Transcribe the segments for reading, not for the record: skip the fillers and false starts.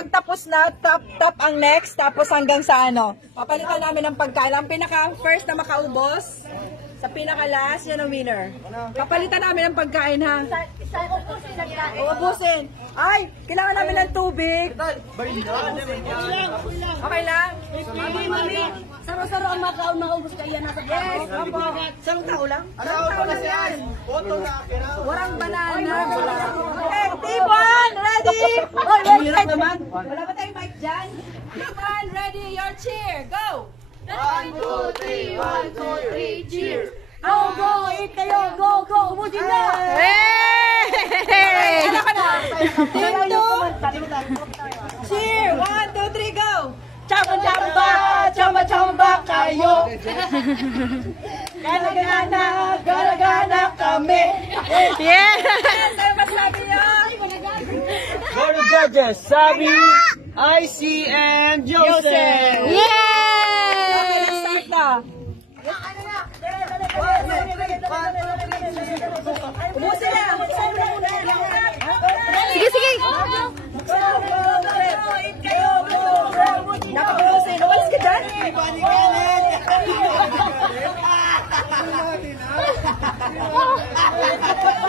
pagtapos na, top ang next, tapos hanggang sa ano, papalitan namin ng pagkain. Ang pinaka-first na makaubos, sa pinaka-last, yan ang winner. Papalitan namin ng pagkain, ha? Uubusin. Ay, kailangan namin ng tubig. Okay lang? Saro-saro ang makaubos kayo nasa Yes, opo. Sarong tao lang? Sarong tao lang yan. Warang banana. Okay, team 1, ready? Wala ba tayong mic dyan? Team 1, ready? Your cheer. Go! 1, 2, 3, 1, 2, 3, cheer! Go, go, eat kayo, go, go, ubusin na! Hey! Ano ka na? Team 2, cheer! 1, 2, 3, go! Chamba-chamba, chamba-chamba kayo! Gana-gana, gana-gana kami! Yes! Ano ba sabi nyo? Go to judges, Sabi, IC, and Joseph! Okay, let's start na. Umusin na! Sige, sige! Dapat umusin. Umalis ka dyan?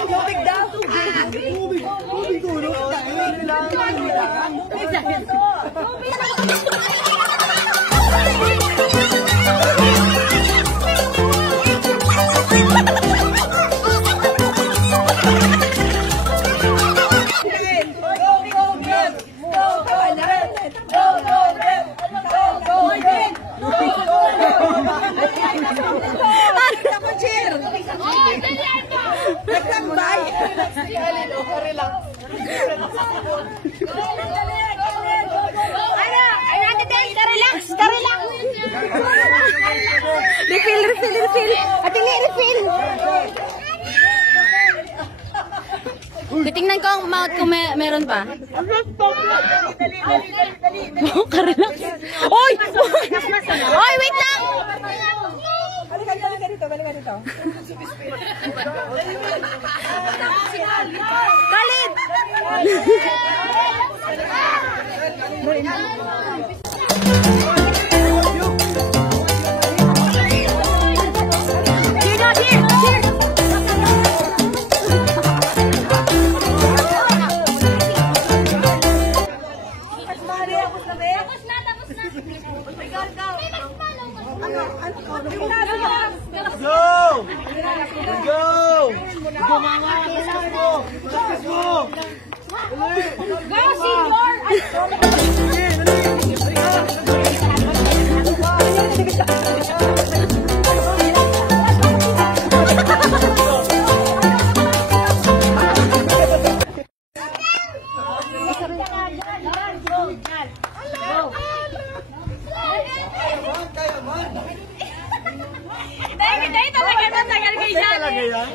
Tubig daw. Refill. At hindi, refill. Titingnan ko ang mouth kung meron pa. Karelax. Oy! Oy, wait lang! Balikan dito. Khalid!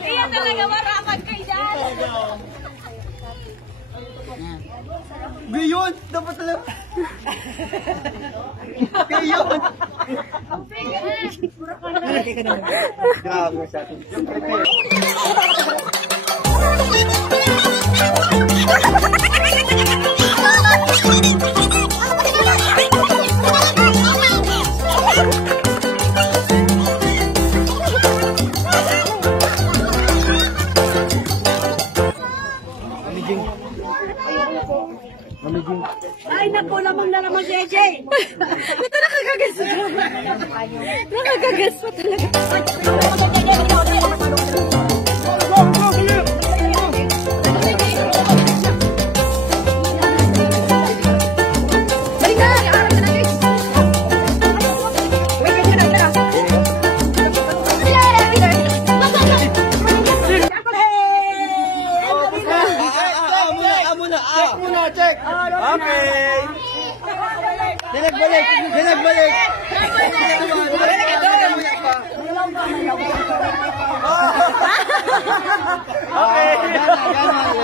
Iyan talaga, marapat kayo dyan. Gayon! Dapat talaga. Gayon! Grabe sa atin. Ay, naku, lamang na naman, JJ. Ito nakagagas pa. Nakagagas pa talaga. Check! Okay! Balik! Okay!